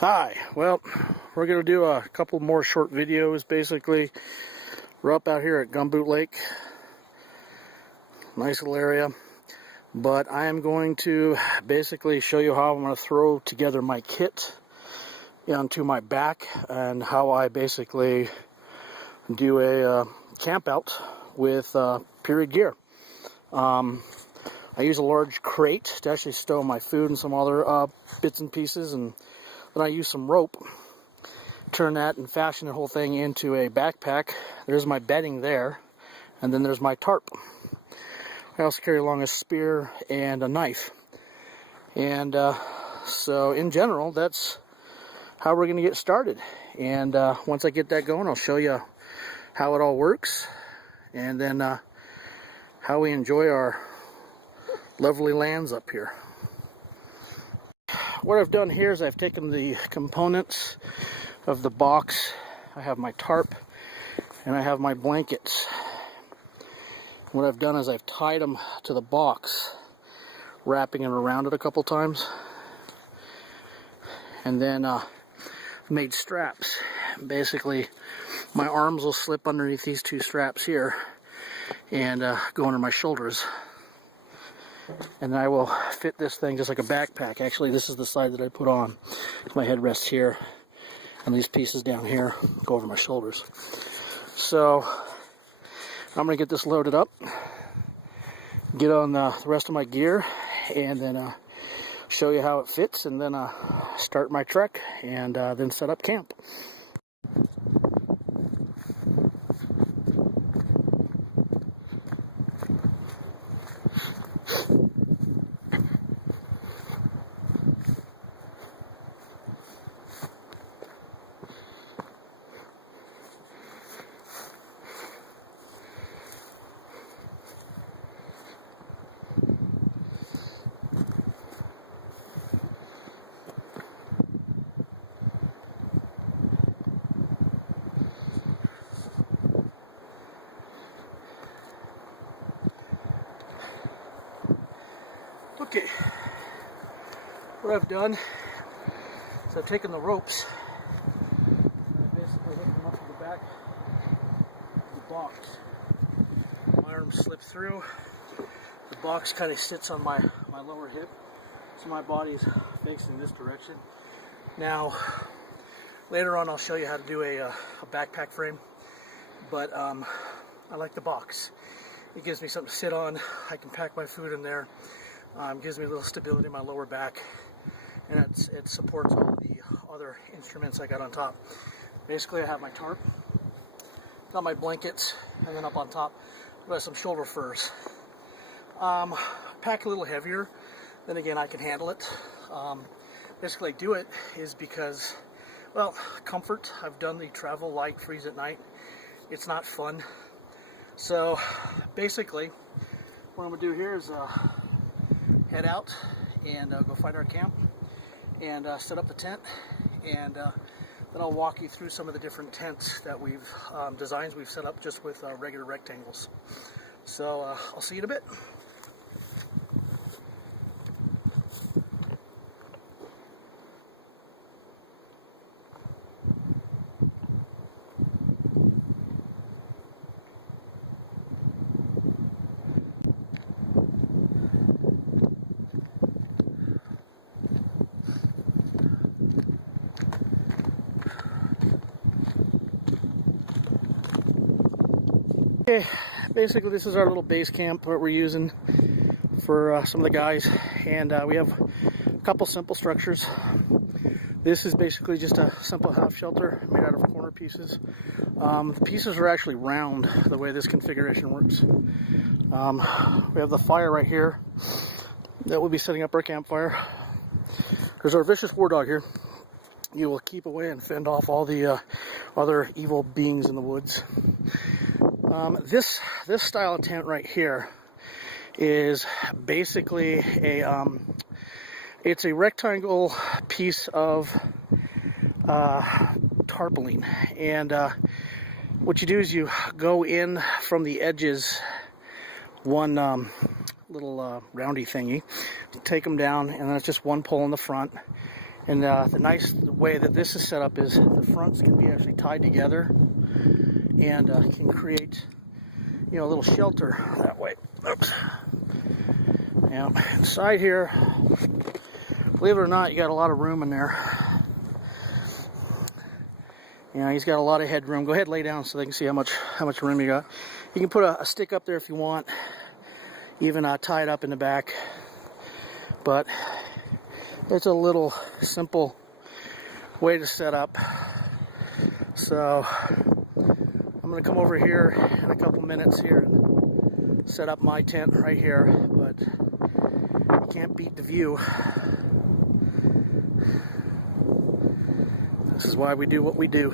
Hi, well, we're going to do a couple more short videos. Basically, we're up out here at Gumboot Lake. Nice little area. But I am going to basically show you how I'm going to throw together my kit onto my back and how I basically do a camp out with period gear. I use a large crate to actually stow my food and some other bits and pieces, and then I use some rope, turn that and fashion the whole thing into a backpack. There's my bedding there, and then there's my tarp. I also carry along a spear and a knife. And so in general, that's how we're going to get started. And once I get that going, I'll show you how it all works, and then how we enjoy our lovely lands up here. What I've done here is I've taken the components of the box. I have my tarp and I have my blankets. What I've done is I've tied them to the box, wrapping it around it a couple times, and then made straps. Basically, my arms will slip underneath these two straps here and go under my shoulders. And I will fit this thing just like a backpack. Actually, this is the side that I put on. My head rests here, and these pieces down here go over my shoulders. So I'm going to get this loaded up, get on the rest of my gear, and then show you how it fits, and then start my trek, and then set up camp. Okay, what I've done is I've taken the ropes and I basically hooked them up to the back of the box. My arms slip through, the box kind of sits on my lower hip, so my body's facing this direction. Now, later on I'll show you how to do a backpack frame, but I like the box. It gives me something to sit on. I can pack my food in there. Gives me a little stability in my lower back, and it supports all the other instruments I got on top. Basically, I have my tarp, got my blankets, and then up on top I got some shoulder furs. Pack a little heavier, then again I can handle it. Basically, I do it is because, well, comfort. I've done the travel light, freeze at night. It's not fun. So basically, what I'm gonna do here is head out and go find our camp and set up the tent, and then I'll walk you through some of the different tents that we've designs we've set up just with regular rectangles. So I'll see you in a bit. Okay, basically this is our little base camp that we're using for some of the guys, and we have a couple simple structures. This is basically just a simple half shelter made out of corner pieces. The pieces are actually round the way this configuration works. We have the fire right here that we'll be setting up our campfire. There's our vicious war dog here. You will keep away and fend off all the other evil beings in the woods. This style of tent right here is basically it's a rectangle piece of tarpaulin, and what you do is you go in from the edges, one little roundy thingy, take them down, and then it's just one pole in the front, And the nice way that this is set up is the fronts can be actually tied together and can create, you know, a little shelter that way. Oops. Now, inside here, believe it or not, you got a lot of room in there. You know, he's got a lot of headroom. Go ahead and lay down so they can see how much room you got. You can put a stick up there if you want, even tie it up in the back. But it's a little simple way to set up. So I'm going to come over here in a couple minutes here and set up my tent right here. But you can't beat the view. This is why we do what we do.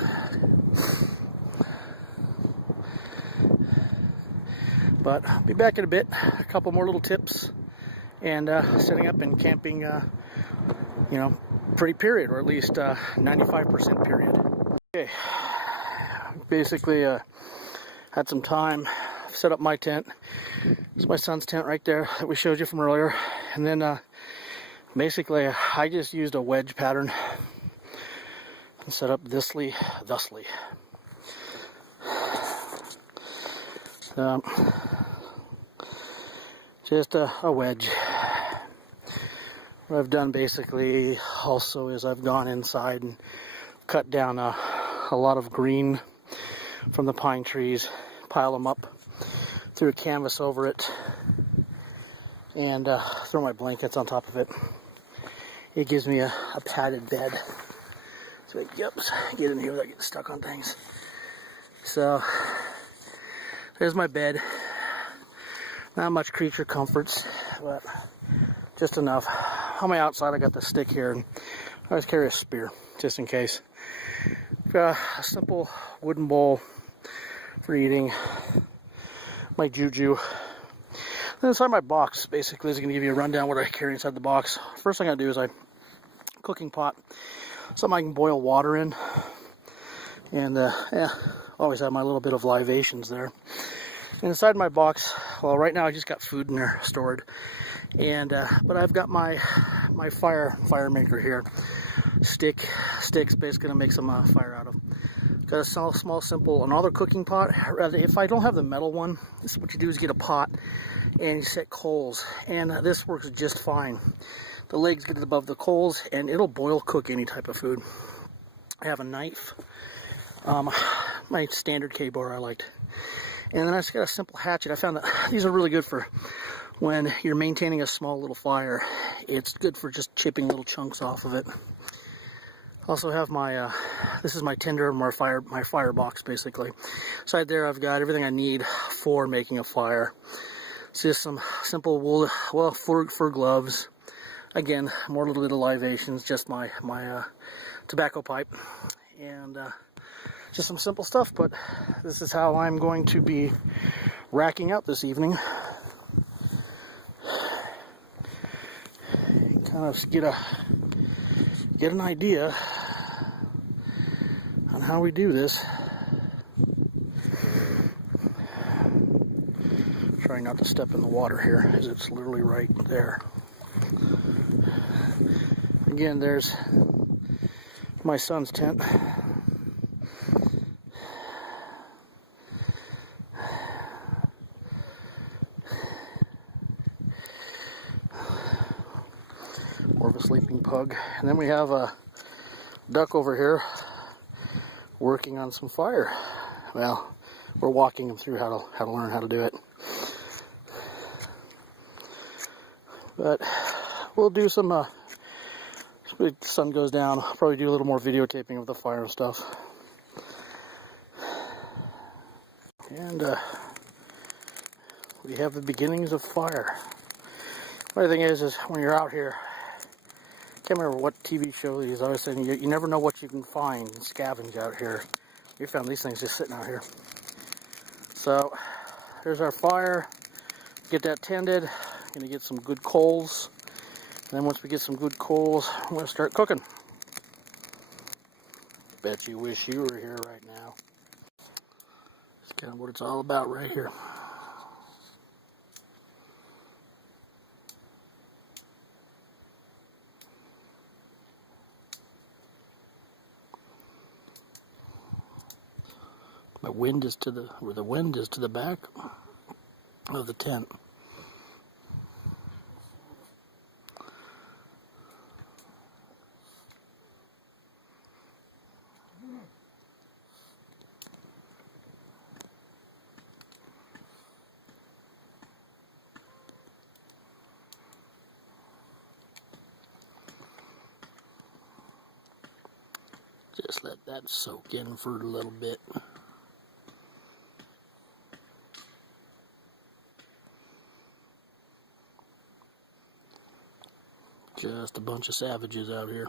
But I'll be back in a bit. A couple more little tips and setting up and camping, you know, pretty period, or at least 95% period. Okay, basically had some time, set up my tent. It's my son's tent right there that we showed you from earlier. And then basically I just used a wedge pattern and set up thusly. Just a wedge. What I've done basically also is I've gone inside and cut down a lot of green from the pine trees, pile them up, threw a canvas over it, and throw my blankets on top of it. It gives me a padded bed. So I get in here without getting stuck on things. So there's my bed. Not much creature comforts, but just enough. On my outside, I got the stick here, and I always carry a spear just in case. Got a simple wooden bowl for eating. My juju. Then inside my box, basically, is going to give you a rundown what I carry inside the box. First thing I do is cooking pot. Something I can boil water in, and always have my little bit of libations there. And inside my box, well, right now I just got food in there stored, and but I've got my fire maker here. Sticks, basically gonna make some fire out of. Got a small simple another cooking pot. If I don't have the metal one, this is what you do is get a pot and you set coals, and this works just fine. The legs get above the coals, and it'll cook any type of food. I have a knife, my standard K-bar I liked, and then I just got a simple hatchet. I found that these are really good for when you're maintaining a small little fire. It's good for just chipping little chunks off of it. Also have my this is my tinder, my fire box basically. Inside there I've got everything I need for making a fire. It's just some simple wool, fur gloves. Again, more little bit of libations, just my tobacco pipe, and just some simple stuff. But this is how I'm going to be racking out this evening. Kind of get an idea on how we do this. Trying not to step in the water here, as it's literally right there. Again, there's my son's tent. More of a sleeping pug. And then we have a duck over here working on some fire. Well, we're walking him through how to learn how to do it. But we'll do some the sun goes down, I'll probably do a little more videotaping of the fire and stuff. And we have the beginnings of fire. The other thing is when you're out here, I can't remember what TV show he's always saying, you never know what you can find and scavenge out here. We found these things just sitting out here. So there's our fire. Get that tended. Gonna get some good coals. And then once we get some good coals, I'm going to start cooking. Bet you wish you were here right now. That's kind of what it's all about right here. The wind is to the back of the tent. Just let that soak in for a little bit. Just a bunch of savages out here.